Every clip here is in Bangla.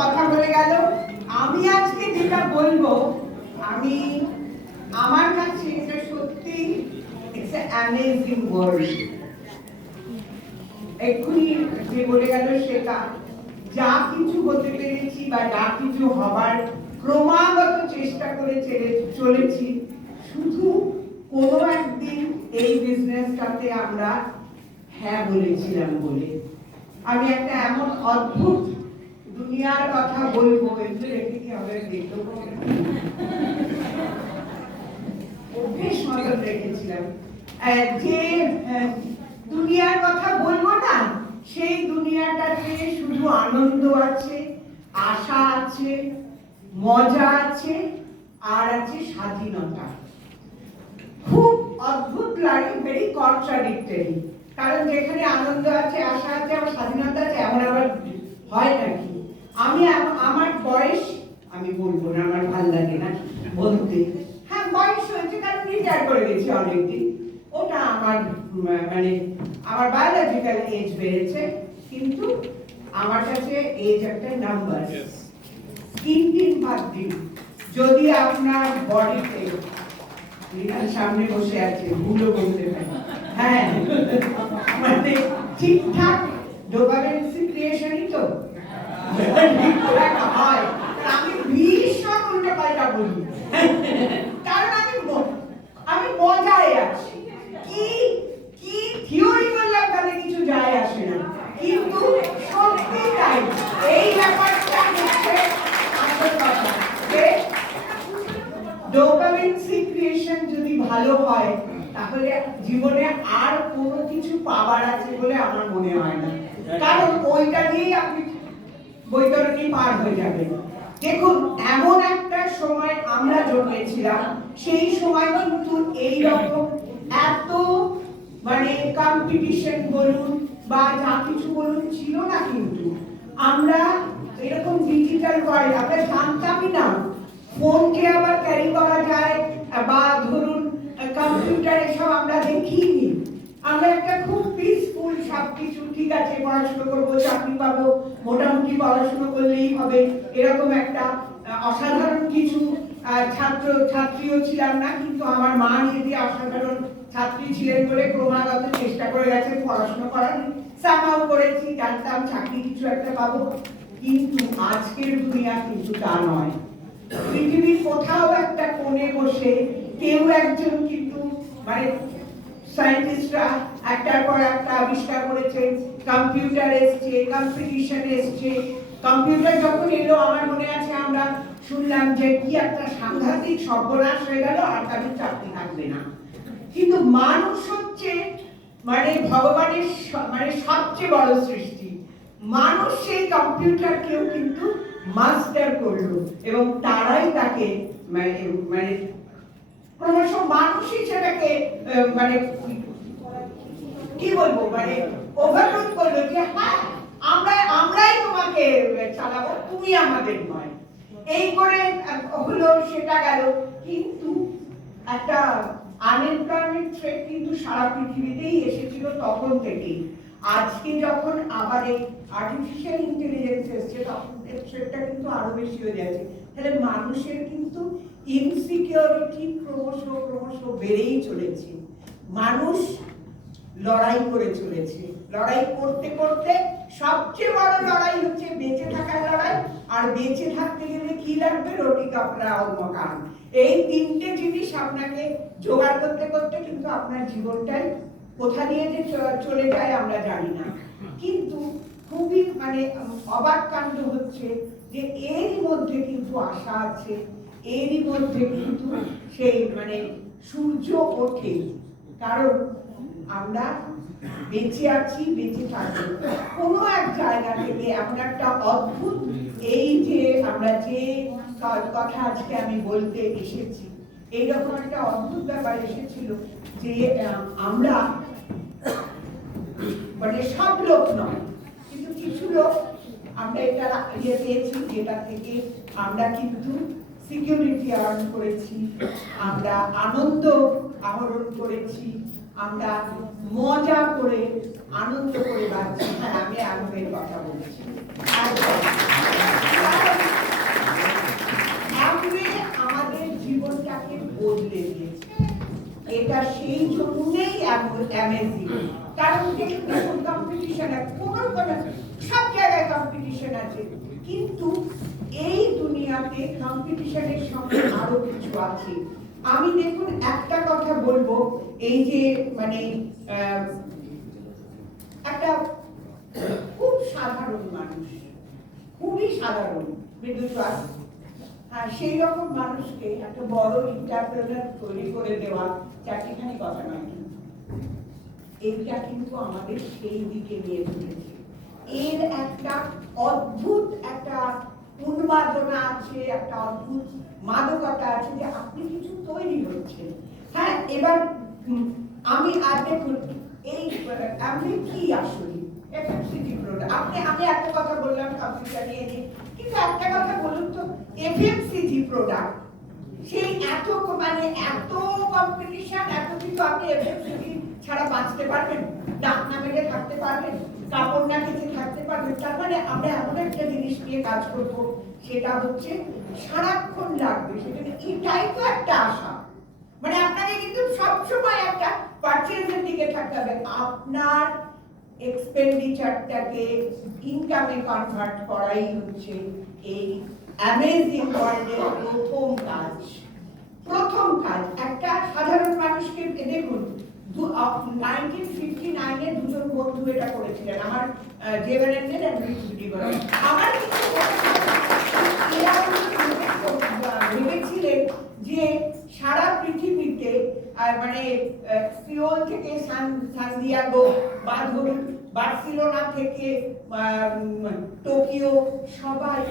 কথা বলে গেল। আমি আজকে যেটা বলবো, আমি আমার কাছে এটা সত্যি ইটস এ অ্যামেজিং ওয়ার্ল্ড। এক্ষুনি যে বলে গেল সেটা, যা কিছু হতে পেরেছি বা যা কিছু হবার ক্রমাগত চেষ্টা করে চলেছি, শুধু কোনো একদিন এই বিজনেসটাতে আমরা হ্যাঁ বলেছিলাম বলে। আমি একটা এমন অদ্ভুত দুনিয়ার কথা বলবো, এগুলো রেখে কি হবে দেখবো, অভ্যেস মতন রেখেছিলাম যে দুনিয়ার কথা বলবো না, সেই দুনিয়াটাতে শুধু আনন্দ আছে, আশা আছে, মজা আছে, আর আছে স্বাধীনতা। খুব অদ্ভুত লাগে, ভেরি কন্ট্রাডিক্টরি। কারণ যেখানে আনন্দ আছে, আশা আছে, আমার স্বাধীনতা আছে, এমন আবার হয় নাকি? আমি আমার বয়স, আমি বলবো না, আমার ভাল লাগে না বলতে। হ্যাঁ, বয়স হয়েছে, কারণ রিটায়ার করে গেছি অনেকদিন। ওটা আমার মানে আমার বায়োলজিক্যাল এজ বেড়েছে, কিন্তু আমার কাছে এজ একটা নাম্বার। স্কিন বাদ দিন, যদি আপনার বডিতে, সামনে বসে আছে, ভুলও বলতে পারে, হ্যাঁ মানে ঠিকঠাক ডোপামিন সিক্রিয়েশনই তো ঠিকঠাক হয়। আমি ভীষণ উল্টো পাল্টা বলি, কারণ আমি মজায় আছি। কি কি থিওরি করলাম তাতে কিছু যায় আসে না, কিন্তু সত্যি তাই। এই ব্যাপারটা হচ্ছে আসল কথা, যে ডোপামিন সিক্রিয়েশন যদি ভালো হয়, তাহলে জীবনে আর কোনো কিছু পাবার আছে বলে আমার মনে হয় না। কারণ ওইটা দিয়েই আপনি বৈতরণী পার হয়ে যাবেন। দেখুন, এমন একটা সময় আমরা জন্মেছিলাম, সেই সময় কিন্তু এইরকম এত মানে কম্পিটিশন বলুন বা যা কিছু বলুন ছিল না। কিন্তু আমরা এরকম ডিজিটাল ওয়ার্ল্ড আমরা জানতামই না। ফোনকে আবার ক্যারি করা যায়, বা ধরুন কম্পিউটার, এসব আমরা দেখিনি। আমরা একটা খুব পিসফুল, সবকিছু ঠিক আছে, পড়াশোনা করবো, চাকরি পাবো, মোটামুটি পড়াশোনা করলেই হবে, এরকম একটা অসাধারণ কিছু ছাত্র ছাত্রীও ছিলাম না। কিন্তু আমার মা নিজে অসাধারণ ছাত্রী ছিলেন বলে ক্রমাগত চেষ্টা করে গেছেন পড়াশোনা করার, সামাও করেছি, জানতাম চাকরি কিছু একটা পাবো। কিন্তু আজকের দুনিয়া কিন্তু তা নয়। পৃথিবীর কোথাও একটা কোণে বসে কেউ একজন কিন্তু মানে সায়েন্টিস্টরা একটার পর একটা আবিষ্কার করেছে, কম্পিউটার এসছে, কম্পিটিশন এসছে। কম্পিউটার যখন এলো, আমার মনে আছে আমরা শুনলাম যে কি একটা সাংঘাতিক সর্বনাশ হয়ে গেল, আর কারোর চাকরি থাকবে না। কিন্তু মানুষ হচ্ছে মানে ভগবানের মানে সবচেয়ে বড় সৃষ্টি। মানুষ সেই কম্পিউটারকেও কিন্তু মাস্টার করলো, এবং তারাই তাকে মানে ক্রমশ মানুষই সেটাকে মানে কি বলবো, মানে ওভারলোড করলো যে হ্যাঁ আমরাই তোমাকে চালাবো, তুমি আমাদের নয়। এই করে হলো, সেটা গেল। কিন্তু একটা আনএমপ্লয়মেন্ট থ্রেট কিন্তু সারা পৃথিবীতেই এসেছিল তখন থেকেই। আজকে যখন আবার এই আর্টিফিশিয়াল ইন্টেলিজেন্স এসছে, তখন থ্রেটটা কিন্তু আরো বেশি হয়ে যাচ্ছে। তাহলে মানুষের কিন্তু ইনসিকিউরিটি ক্রমশ বেড়েই চলেছে। মানুষ লড়াই করে চলেছে, লড়াই করতে করতে সবচেয়ে বড় লড়াই হচ্ছে বেঁচে থাকার লড়াই। আর বেঁচে থাকতে গেলে কি লাগবে? রুটি, কাপড়া আর মকান। এই তিনটে জিনিস আপনাকে জোগাড় করতে করতে কিন্তু আপনার জীবনটাই কোথা দিয়ে যে চলে যায় আমরা জানি না। কিন্তু খুবই মানে অবাক কাণ্ড হচ্ছে যে এরই মধ্যে কিন্তু আশা আছে, এরই মধ্যে কিন্তু সেই মানে সূর্য ওঠে। কারণ আমরা বেঁচে আছি, বেঁচে থাকবো। কোনো এক জায়গা থেকে এমন একটা অদ্ভুত, এই যে আমরা যে কথা আজকে আমি বলতে এসেছি, এইরকম একটা অদ্ভুত ব্যাপার এসেছিল যে আমরা মানে সব লোক নয়, কিন্তু কিছু লোক আমরা এটা ইয়ে পেয়েছি, যেটা থেকে আমরা কিন্তু সিকিউরিটি আর্ন করেছি, আমরা আনন্দ আহরণ করেছি, আমরা মজা করে আনন্দ করে বাঁচছি। হ্যাঁ, আমি আনন্দের কথা বলছি। এটা সেই জন্যই অ্যামেজিং, কারণ দেখুন কম্পিটিশন সব জায়গায় কম্পিটিশন আছে, কিন্তু এই দুনিয়াতে কম্পিটিশনের সঙ্গে আরো কিছু আছে। আমি দেখুন একটা কথা বলবো, এই যে মানে একটা খুব সাধারণ মানুষ, খুবই সাধারণ মিডল ক্লাস, সেই রকম মানুষকে একটা বড় এন্টারপ্রেনার তৈরি করে দেওয়া চারটিখানি কথা নয়, এইটা কিন্তু আমাদের সেই দিকে নিয়ে চলেছে। এর একটা অদ্ভুত একটা উন্মাদনা আছে, একটা অদ্ভুত মাদকতা আছে যে আপনি কিছু তৈরি হচ্ছে। হ্যাঁ, এবার আমি আর দেখুন এই আপনি কি আসলে এফএমসিজি প্রোডাক্ট, আমি একটা কথা বললাম কম্পিউটার নিয়ে, কিন্তু একটা কথা বলুন তো, এফএমসিজি প্রোডাক্ট সেই এত মানে এত কম্পিটিশন, এত কিছু, আপনি এফএমসিজি ছাড়া বাঁচতে পারবেন? দাঁত না মেরে থাকতে পারবেন? কাপড় না কেচে থাকতে পারবেন? তার মানে আমরা এমন একটা জিনিস নিয়ে কাজ করব, সেটা হচ্ছে সারাক্ষণ লাগবে, সেখানে এটাই তো একটা আশা। মানে আপনাকে কিন্তু সবসময় একটা পারচেজের দিকে থাকতে হবে, আপনার এক্সপেন্ডিচারটাকে ইনকামে কনভার্ট করাই হচ্ছে এই অ্যামেজিং ওয়ার্ল্ডের প্রথম কাজ। একটা সাধারণ মানুষকে দেখুন, 1959-এ দুজন বন্ধু এটা করেছিলেন, আমার জেভারেন্ডের আর আমার কিছু ভেবেছিলেন যে সারা পৃথিবীতে মানে সিওল থেকে সানদিয়াগো বা ধরুন বার্সেলোনা থেকে টোকিও, সবাই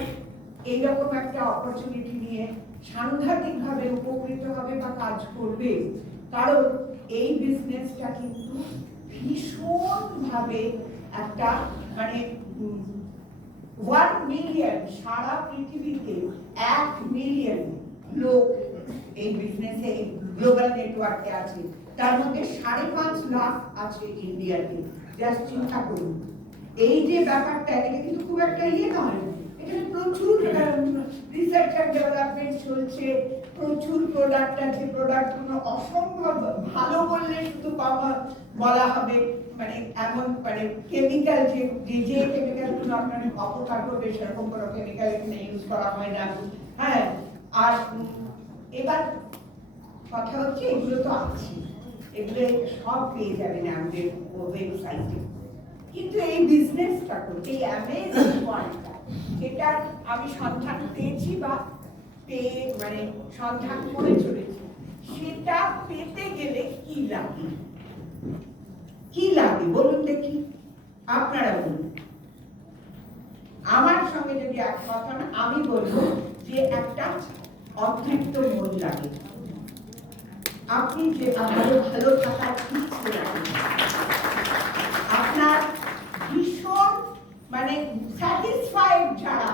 এইরকম একটা অপরচুনিটি নিয়ে সাংঘাতিকভাবে উপকৃত হবে বা কাজ করবে, কারণ এই বিজনেসটা কিন্তু ভীষণভাবে একটা মানে 1 মিলিয়ন, সারা পৃথিবীতে 1 মিলিয়ন লোক এই বিজনেসে গ্লোবাল নেটওয়ার্কে আছে, তার মধ্যে 5.5 লাখ আছে ইন্ডিয়াতে। জাস্ট চিন্তা করুন এই যে ব্যাপারটা, এটা কিন্তু খুব একটা নয়, এখানে প্রচুর রিসার্চ এন্ড ডেভেলপমেন্ট চলছে, প্রচুর প্রোডাক্ট আছে, প্রোডাক্টগুলো অসম্ভব ভালো বললে শুধু বলা হবে, মানে এমন মানে কেমিক্যাল যে কেমিক্যালগুলো আপনার অপকার করবে সেরকম কোনো কেমিক্যাল এখানে ইউজ করা হয় না। হ্যাঁ, আর এবার কথা হচ্ছে এগুলো তো আছে, এগুলো সব পেয়ে যাবেন আমাদের ওয়েবসাইটে, কিন্তু এই বিজনেসটা করতে এই অ্যামেজিং পয়েন্টটা, যেটা আমি সন্ধান পেয়েছি বা পেয়ে মানে সন্ধান করে চলেছি, সেটা পেতে গেলে কি লাগে, কি লাগে বলুন দেখি, আপনারা বলুন। আমার সঙ্গে যদি এক কথা না, আমি বলবো যে একটা অতৃপ্ত মন লাগে, আপনি যে ভালো থাকার ইচ্ছে রাখেন, আপনার ভীষণ মানে স্যাটিসফাইড যারা,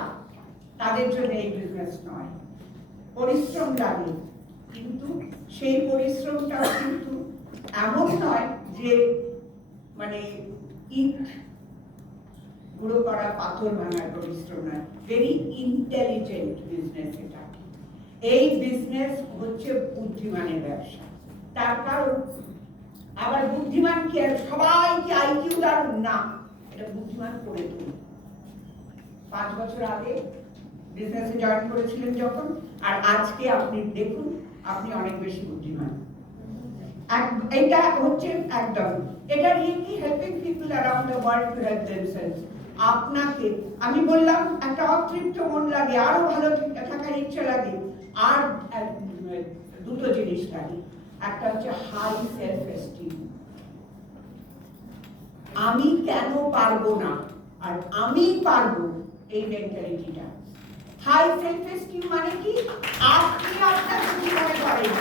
তাদের জন্য এই বিজনেস নয়। পরিশ্রম লাগে, কিন্তু সেই পরিশ্রমটা কিন্তু এমন নয় যে মানে ইট গুঁড়ো করা পাথর ভাঙার পরিশ্রম নয়, ভেরি ইন্টেলিজেন্ট বিজনেস এটা। এই বিজনেস হচ্ছে বুদ্ধিমানের ব্যবসা। তার কারণ আবার বুদ্ধিমান কি আর সবাই কি আইকিউ দারুন না, এটা বুদ্ধিমান করে তুলি। 5 বছর আগে বিজনেসে জয়েন করেছিলেন যখন, আর আজকে আপনি দেখুন আপনি অনেক বেশি বুদ্ধিমান। এটা হচ্ছে একদম, এটা really helping people around the world to help themselves. আপনাকে আমি বললাম একটা অতৃপ্ত মন লাগে, আরো ভালো থাকার ইচ্ছা লাগে, আর দুটো জিনিস লাগে, একটা হচ্ছে হাই সেলফ এস্টিম, আমি কেন পারবো না আর আমি পারবো, এই মেন্টালিটিটা। হাই সেলফ এস্টিম মানে কি, আপনি আপনার কি মনে করেন,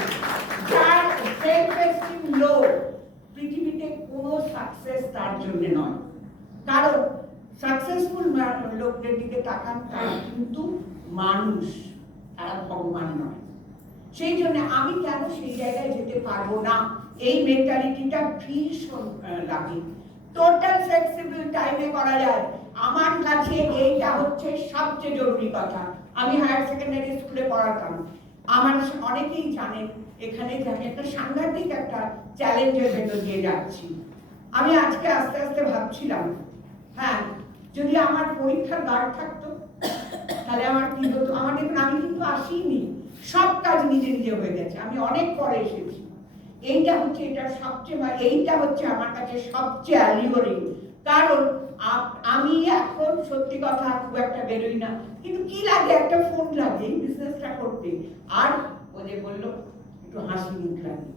যার সেলফ এস্টিম লো, পৃথিবীতে কোনো সাকসেস তার জন্য নয়। কারণ সাকসেসফুল লোকদের দিকে তাকান, তারা কিন্তু মানুষ, তারা ভগবান নয়। সেই জন্য আমি কেন সেই জায়গায় যেতে পারবো না, এই মেন্টালিটিটা ভীষণ লাগে। টোটাল ফ্লেক্সিবল টাইমে করা যায়, আমার কাছে এইটা হচ্ছে সবচেয়ে জরুরি কথা। আমি হায়ার সেকেন্ডারি স্কুলে পড়াতাম, আমার অনেকেই জানেন এখানে যে আমি একটা সাংঘাতিক একটা চ্যালেঞ্জের ভেতর দিয়ে যাচ্ছি। আমি আজকে আস্তে আস্তে ভাবছিলাম, হ্যাঁ, যদি আমার পরীক্ষার গার্ড থাকতো তাহলে আমার কি হতো। আমার দেখুন, আমি কিন্তু আসিনি, সব কাজ নিজে নিজে হয়ে গেছে, আমি অনেক পরে এসেছি। এইটা হচ্ছে এইটা হচ্ছে আমার কাছে সবচেয়ে অ্যালিওরিং। কারণ আমি এখন সত্যি কথা খুব একটা বেরোই না, কিন্তু কি লাগে, একটা ফোন লাগে এই বিজনেসটা করতে, আর ও যে বললো একটু হাসি মুখ লাগে।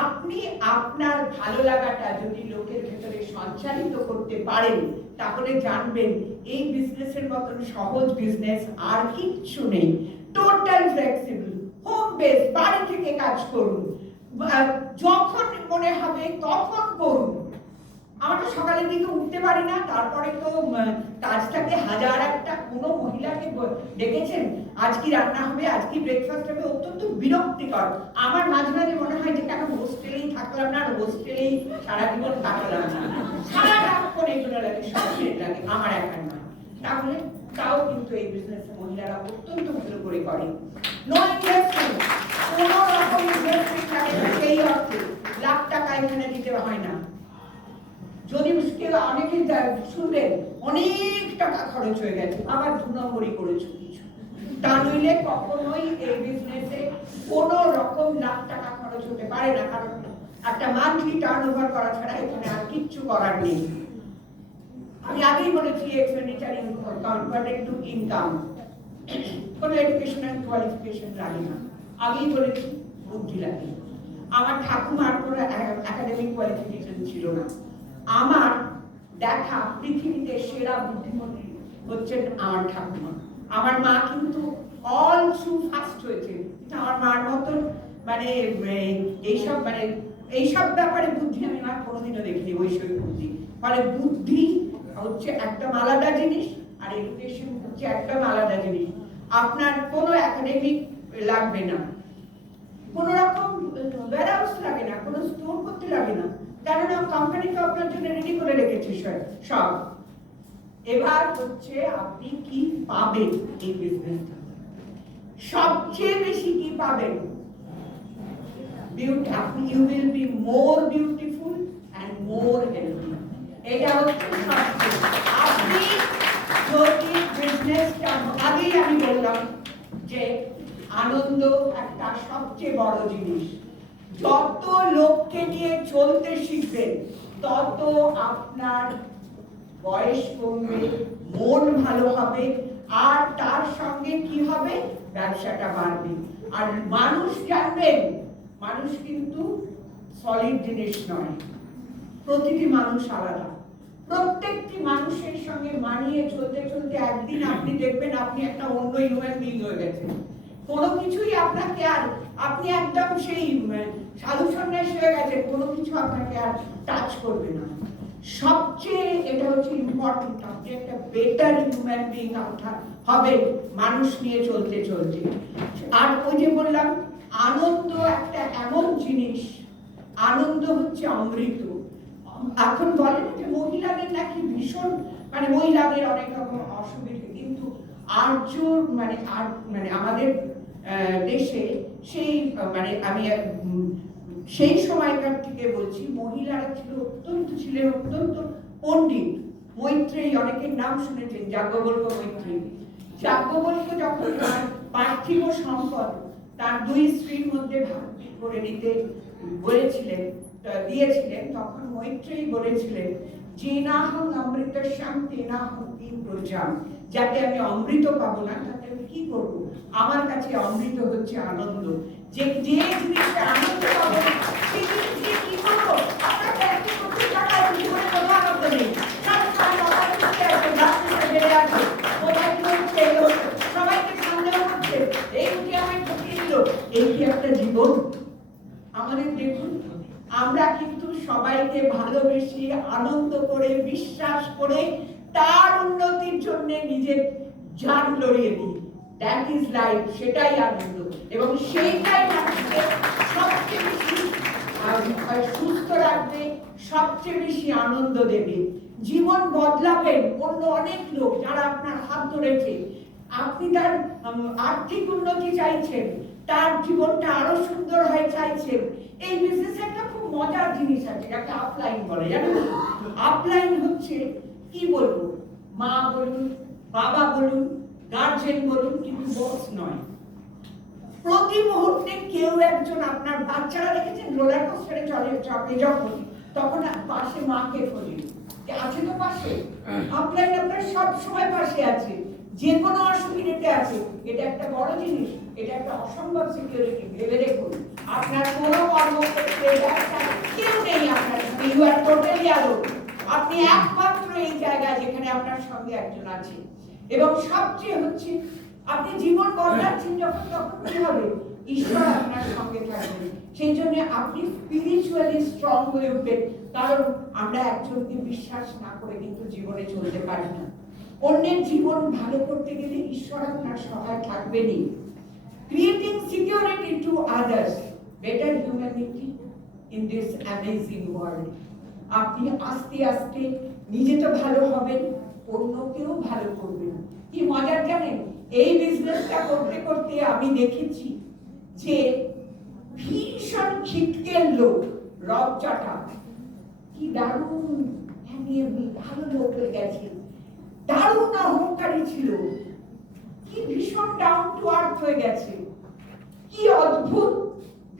আপনি আপনার ভালো লাগাটা যদি লোকের ভেতরে সঞ্চারিত করতে পারেন, তাহলে জানবেন এই বিজনেসের মতন সহজ বিজনেস আর কিচ্ছু নেই। টোটাল ফ্লেক্সিবল, হোম বেস, বাড়ি থেকে কাজ করুন, যখন মনে হবে তখন করুন। আমরা তো সকালের দিকে উঠতে পারি না, তারপরে তো কাজ থাকে হাজার একটা। কোনো মহিলাকে দেখেছেন আজ কি রান্না হবে, আজ কি ব্রেকফাস্ট হবে, অত্যন্ত বিরক্তিকর। আমার মাঝে মাঝে মনে হয় যে কেন হোস্টেলেই থাকলাম না, আর হোস্টেলেই সারা জীবন কাটালাম না। সারা রাত করে এগুলো লাগে, সবচেয়ে লাগে, আমার একার নয়। তাহলে তাও কিন্তু এই বিজনেস মহিলারা অত্যন্ত ভালো করে করে। নো ইনভেস্টমেন্ট, কোনো রকম ইনভেস্টমেন্ট লাগে না, সেই অর্থে লাখ টাকা এখানে দিতে হয় না। যদি কেউ অনেকে শুনবেন অনেক টাকা খরচ হয়ে গেছে, আবার 2 নম্বরই করেছো কিছু, তা নইলে কখনোই এই বিজনেসে কোনো রকম লাখ টাকা খরচ হতে পারে না। কারণ একটা মান্থলি টার্নওভার করা ছাড়া এখানে আর কিচ্ছু করার নেই। আমি আগেই বলেছি এক্সপেন্ডিচার কনভার্টেড টু ইনকাম, কোনো এডুকেশনাল কোয়ালিফিকেশন লাগে না। আগেই বলেছি বুদ্ধি লাগে। আমার ঠাকুমার কোনো একাডেমিক কোয়ালিফিকেশন ছিল না। আমার দেখা পৃথিবীতে সেরা বুদ্ধিমতী হচ্ছেন আমার ঠাকুমা। আমার মা কিন্তু অল থ্রু ফার্স্ট হয়েছে, কিন্তু আমার মার মতন মানে এইসব ব্যাপারে বুদ্ধি আমি মা কোনোদিনও দেখিনি, বৈষয়িক বুদ্ধি। ফলে বুদ্ধি হচ্ছে একদম আলাদা জিনিস, আর এডুকেশন হচ্ছে একদম আলাদা জিনিস। আপনার কোনো একাডেমিক লাগবে না, কোনো রকম ওয়্যারহাউস লাগে না, কোনো স্টোর করতে লাগে না, কারণ কোম্পানি তো আপনার জন্য রেডি করে রেখেছে সব। এবার হচ্ছে আপনি কি পাবেন এই বিজনেসটা, সবচেয়ে বেশি কি পাবেন? You will be more beautiful and more healthy. এটা হচ্ছে সবচেয়ে। আপনি যদি বিজনেসটা, আগেই আমি বললাম যে আনন্দ একটা সবচেয়ে বড় জিনিস। যত লোককে নিয়ে চলতে শিখবেন, তত আপনার বয়স কমবে, মন ভালো হবে, আর তার সঙ্গে কি হবে, ব্যবসাটা বাড়বে। আর মানুষ জানবেন, মানুষ কিন্তু সলিড জিনিস নয়, প্রতিটি মানুষ আলাদা। প্রত্যেকটি মানুষের সঙ্গে মানিয়ে চলতে চলতে একদিন আপনি দেখবেন আপনি একটা অন্য হিউম্যান বিং হয়ে গেছেন। কোনো কিছুই আপনাকে আর, আপনি একদম সেই সাধু সন্ন্যাসী হয়ে গেছেন, কোনো কিছু আপনাকে আর টাচ করবে না। সবচেয়ে এটা হচ্ছে ইম্পর্টেন্ট, আপনি একটা বেটার হিউম্যান বিং হবে মানুষ নিয়ে চলতে চলতে। আর ওই যে বললাম, আনন্দ একটা এমন জিনিস, আনন্দ হচ্ছে অমৃত। এখন বলেন যে মহিলাদের নাকি ভীষণ মহিলাদের অনেক রকম অসুবিধা, কিন্তু আমাদের দেশে সেই আমি সেই সময়কার থেকে বলছি, মহিলারা ছিলেন অত্যন্ত পণ্ডিত। মৈত্রেয়ী, অনেকের নাম শুনেছেন, যাজ্ঞবল্ক্য মৈত্রেয়ী। যাজ্ঞবল্ক্য যখন তার পার্থিব সম্পদ তার 2 স্ত্রীর মধ্যে ভাগ করে নিতে দিয়েছিলেন, তখন মৈত্রেয়ী বলেছিলেন, যেনাহং অমৃতস্যাম তেনাহং কিম প্রজাম, যাতে আমি অমৃত পাবো না তাতে আমি কি করবো, আমার কাছে অমৃত হচ্ছে আনন্দ। যে জিনিসটা আনন্দ পাবো সেই জিনিস কি করবো, আপনার ব্যাংকে প্রচুর টাকা জীবনে কোনো আনন্দ নেই, সবাইকে সন্দেহ করছে, এই কি আমায় ঠকিয়ে দিল, এই কি একটা জীবন আমাদের? দেখুন, আমরা কিন্তু সবাইকে ভালোবেসে, আনন্দ করে, বিশ্বাস করে, তার উন্নতির জন্য নিজের জান লড়িয়ে দিই। দ্যাট ইজ লাইফ, সেটাই আনন্দ, এবং সেইটাই মানুষকে সবচেয়ে বেশি সুস্থ রাখবে, সবচেয়ে বেশি আনন্দ দেবে। জীবন বদলাবেন অন্য অনেক লোক যারা আপনার হাত ধরেছে। আপনি তার আর্থিক উন্নতি চাইছেন, তার জীবনটা আরো সুন্দর হয় চাইছেন। এই বিজনেসে একটা খুব মজার জিনিস আছে, যাকে আপলাইন বলে, জানেন? আপলাইন হচ্ছে কি বলবো, মা বলুন, বাবা বলুন, গার্জেন বলুন, কিন্তু বস নয়। প্রতি মুহূর্তে কেউ একজন, আপনার বাচ্চারা দেখেছেন রোলার কোস্টারে চলে চাপে যখন, তখন পাশে মাকে খোঁজে, আছে তো পাশে। আপলাইন আপনার সব সময় পাশে আছে, যে কোনো অসুবিধাতে আছে। এটা একটা বড় জিনিস, এটা একটা অসম্ভব সিকিউরিটি। ভেবে দেখুন, আপনার কোনো কর্মক্ষেত্রে কেউ নেই আপনার সঙ্গে, ইউ আর টোটালি অ্যালোন। আপনি একমাত্র এই জায়গায় যেখানে আপনার সঙ্গে একজন আছে। এবং সবচেয়ে হচ্ছে, আপনি জীবন বদলাচ্ছেন যখন, তখন কি হবে? ঈশ্বর আপনার সঙ্গে থাকবেন। সেই জন্য আপনি স্পিরিচুয়ালি স্ট্রং হয়ে উঠবেন। কারণ আমরা একজনকে বিশ্বাস না করে কিন্তু জীবনে চলতে পারি না। অন্যের জীবন ভালো করতে গেলে ঈশ্বর আপনার সহায় থাকবেনই। Creating security to others, better humanity in this amazing world. আপনি আস্তে আস্তে নিজে তো ভালো হবেন, অন্যকেও ভালো করবেন। কি মজার জানেন, এই বিজনেসটা করতে করতে আমি দেখেছি যে ভীষণ খিটকেল লোক, রবচাটা, কি দারুণ ভালো লোক হয়ে গেছে, দারুণ অহংকারী ছিল, কি ভীষণ ডাউন টু আর্থ হয়ে গেছে, কি অদ্ভুত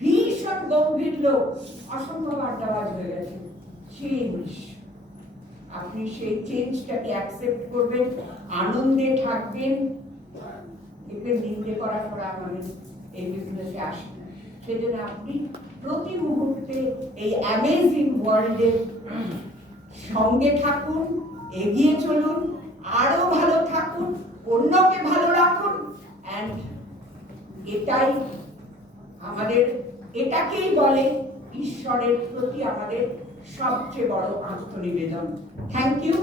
ভীষণ গম্ভীর লোক অসম্ভব আড্ডাবাজ হয়ে গেছে। চেঞ্জ, আপনি সেই চেঞ্জটাকে অ্যাকসেপ্ট করবেন, আনন্দে থাকবেন। এবার নিন্দে করার পর আমাদের এই বিজনেসে আসে না। সেজন্য আপনি প্রতি মুহূর্তে এই অ্যামেজিং ওয়ার্ল্ডের সঙ্গে থাকুন, এগিয়ে চলুন, আরো ভালো থাকুন, অন্যকে ভালো রাখুন। এন্ড এটাই আমাদের, এটাকেই বলে ঈশ্বরের প্রতি আমাদের সবচেয়ে বড় আত্মনিবেদন। Thank you.